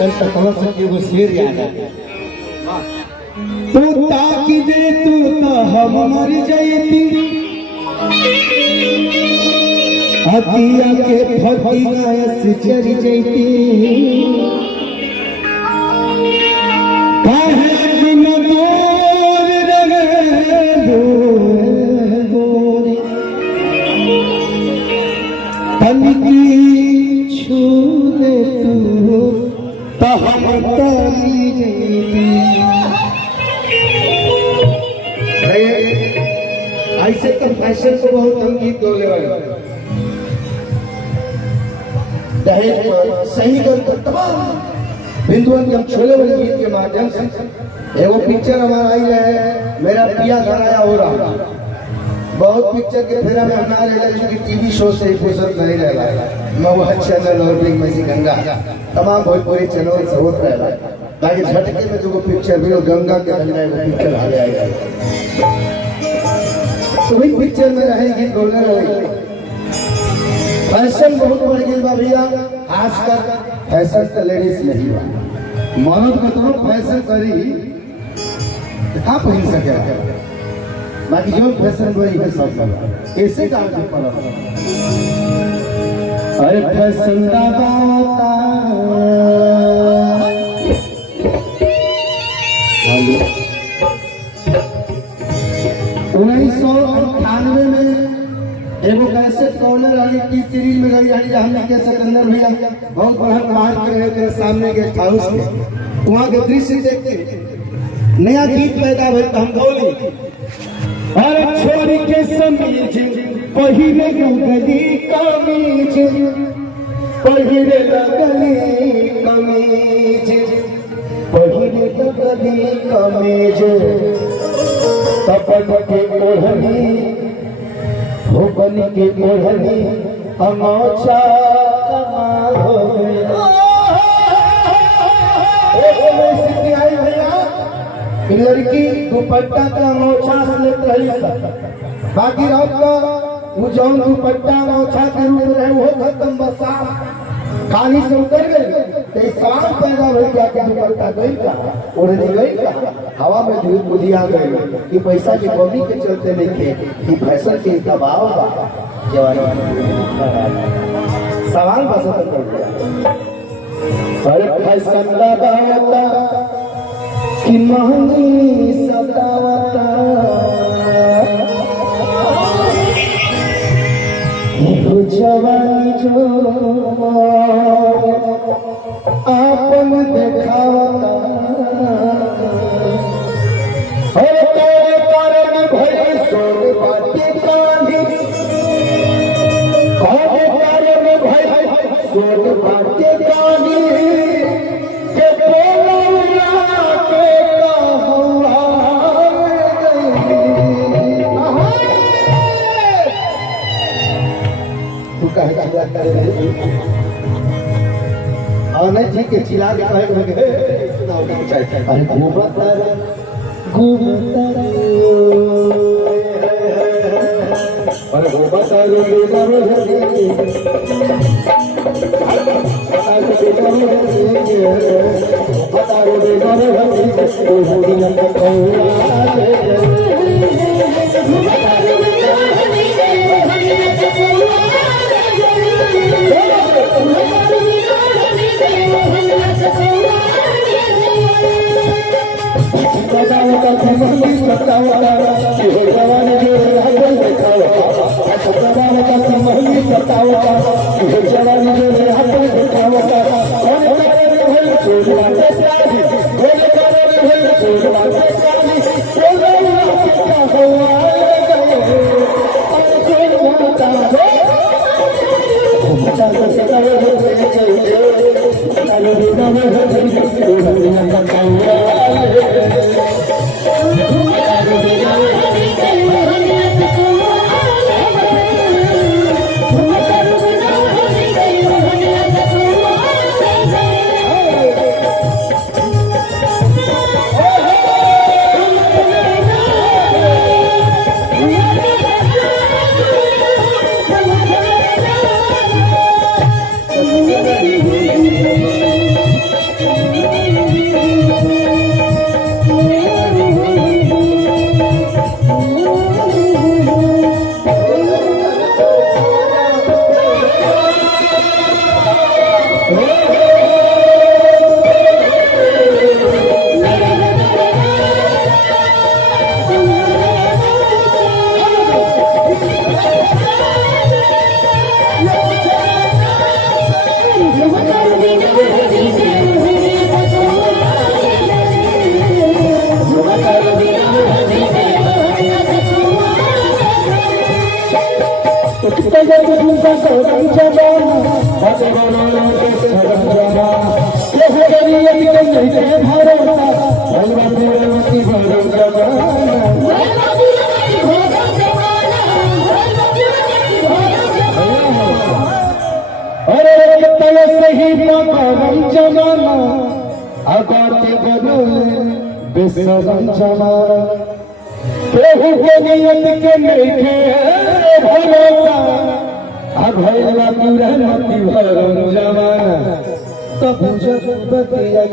Fashion तकवा से एगो शेर याद आ गया। तू ताकि दे तू तो हम मर जैती हतिया के फतिया से चर जैती काहे बिन दूर रहे दूर तनिकी छू दे तू तो हम तरी जैती। ऐसे तो फैशन को बहुत हम गीत बोले वाले दहेज पर सही कर तमाम बिंदुओं के हम छोले वाले गीत के माध्यम से एगो पिक्चर हमारा आई है मेरा पिया घर आया हो रहा। बहुत पिक्चर के फेरा में हमारे चूंकि टीवी शो से फुर्सत नहीं रहा महुआ चैनल और बिग मैसी गंगा तमाम भोजपुरी चैनल से होता रहा बाकी झटके में जो पिक्चर भी गंगा के गंगा पिक्चर आ जाएगा तो वही पिक्चर में रहेगी बोलने रहे। फैशन बहुत बढ़ गई बा भैया खासकर फैशन तो लेडीज नहीं हुआ मर्द को तो फैशन करी कहा पहन सके बाकी जो फैशन वही है सब ऐसे का अरे फैशन दबाता 1998 में एगो कैसेट कॉर्नर वाली टी सीरीज में गई हमने के सिकंदर भैया बहुत बड़ा बाहर के रहे थे सामने गेस्ट हाउस में वहाँ के दृश्य देखते नया गीत पैदा हुए तो हम बोली अरे छोरी के समीज पहिरे लगली कमीज पहिरे लगली कमीज पहिरे लगली कमीज तपन के ओढ़नी भोपन के ओढ़नी अमोचा कमाल हो लड़की दुपट्टा का अमोछा से लेते रही बाकी रात का वो जौन दुपट्टा अमोछा के रूप रहे वो खत्म बसा खाली से उतर गए तो सवाल पैदा हो गया कि दुपट्टा गई का ओढ़नी गई का हवा में धूप बुद्धि आ गई कि पैसा की कमी के चलते नहीं थे कि फैशन के दबाव का जवानी सवाल बस कर दिया अरे फैशन दबावता कि महंगी सतावता जवानी जो आपन देखावता अरे तेरे कारण भई सोन बाती कांधी तेरे कारण भई सोन बाती कांधी के बोलौला के कहवा तू कहे चिल्ला करे नहीं ठीक है चिल्ला के कहे अरे घूमता अरे घूमता जमाना भगवान के शरण जमाना ये हरियत के नहीं भरोसा भगवान की भरोसा अरे कितने सही मगरम जमाना आगाते बदले बेसरम जमाना केहू के नियत के नहीं भरोसा भैया दुरमती भरम जमाना तब जब बतिया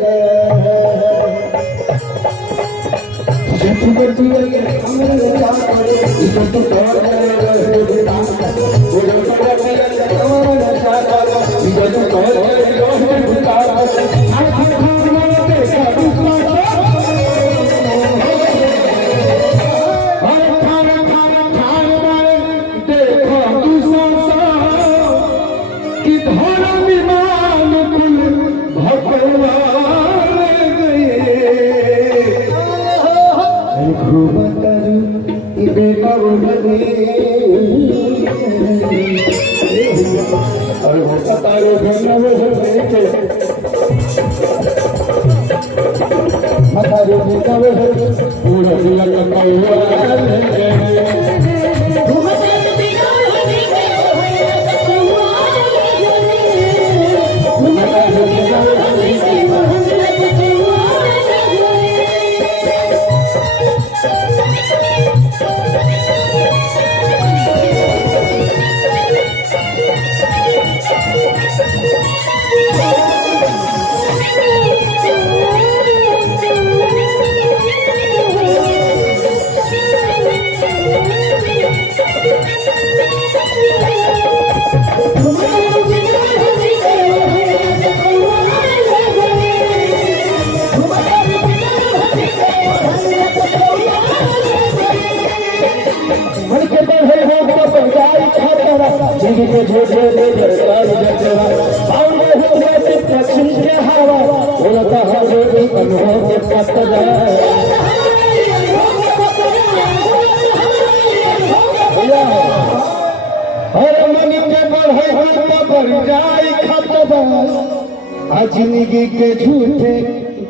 जिंदगी के झूठे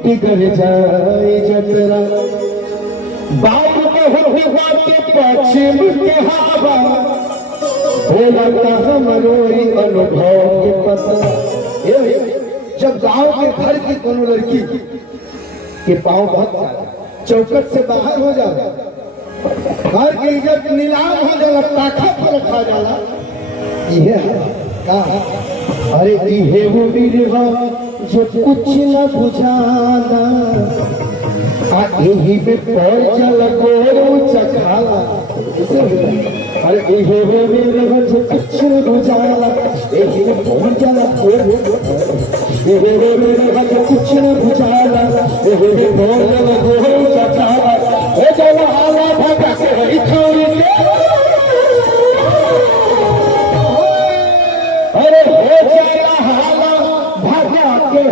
बिगड़ जाए जतरा बाल के पश्चिम के हवा बोलता हमरोई अनुभव के पता। जब गांव के घर की कोनो लड़की के पाँव बहुत चौकट से बाहर हो जाए घर की इज्जत नीलाम हो जाला ताकत पर रखा जाला अरे इहे वो बिरहा जो कुछ न बुझाना यही पे पैर चल गोरू चखाला अरे इहे वो बिरहा जो कुछ न बुझाला यही पे पैर चल गोरू इहे वो बिरहा जो कुछ न बुझाला यही पे पैर चल गोरू चखाला ए चल आला भागा के इथोरी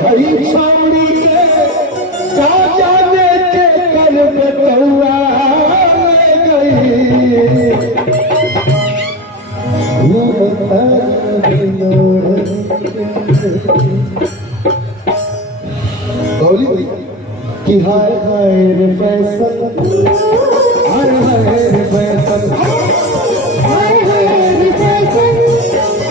हरी छावनी के जाने के कल बतौआ गई कि हाय हाय रे फैसल हाय हाय रे फैसल हाय हाय रे फैसल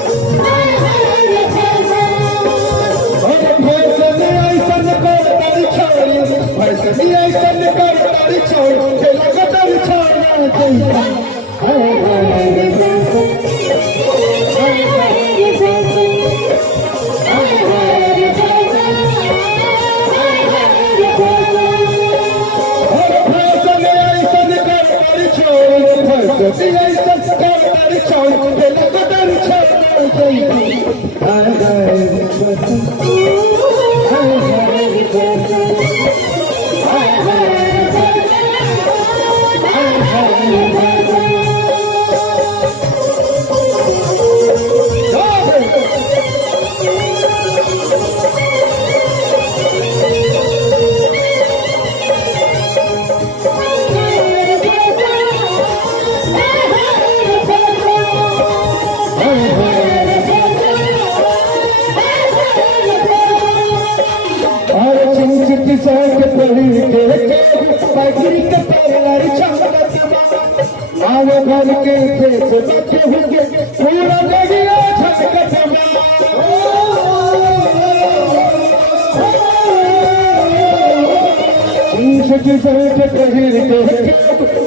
के देश बैठे होंगे पूरा गड़िया झटकत की सड़क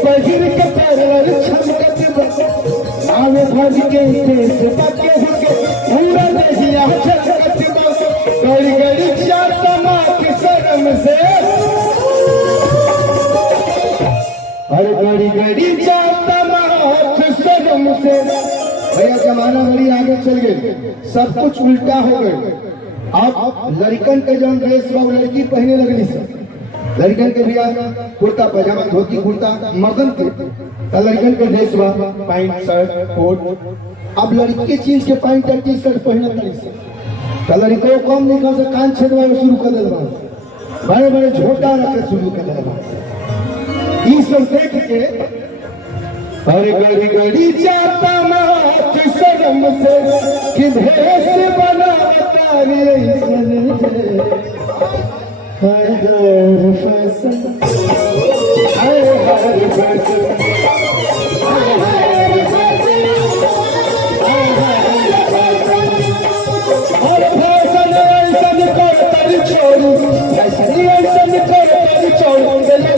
पहिर के पैरल छटकत आवे भाज के देश बैठे होंगे पूरा गड़िया झटकत गड़ी गड़ी जाता माँ की शर्म से हर गड़ी गड़ी जाता माथ शर्म से। भैया जमाना बड़ी आगे चल गए, सब कुछ उल्टा हो गए। अब लड़कन के जो ड्रेस बा लड़की पहने लगली सब, लड़कन के भैया कुर्ता पजामा धोती कुर्ता, मर्दन के तो लड़कन के ड्रेस बा पैंट शर्ट कोट। अब लड़की जींस के पैंट और टी शर्ट पहने लगी से तो लड़कों कम नहीं कर से कान छेदवा शुरू कर दिलवा, बड़े बड़े झोटा रखे शुरू कर दिलवा। ये सब देख के अरे गड़ी गड़ी जाता माथ शर्म से कि भेष बना तारे हर फैशन हर फैशन छोड़ू ऐसा कर छोड़ू छोड़ू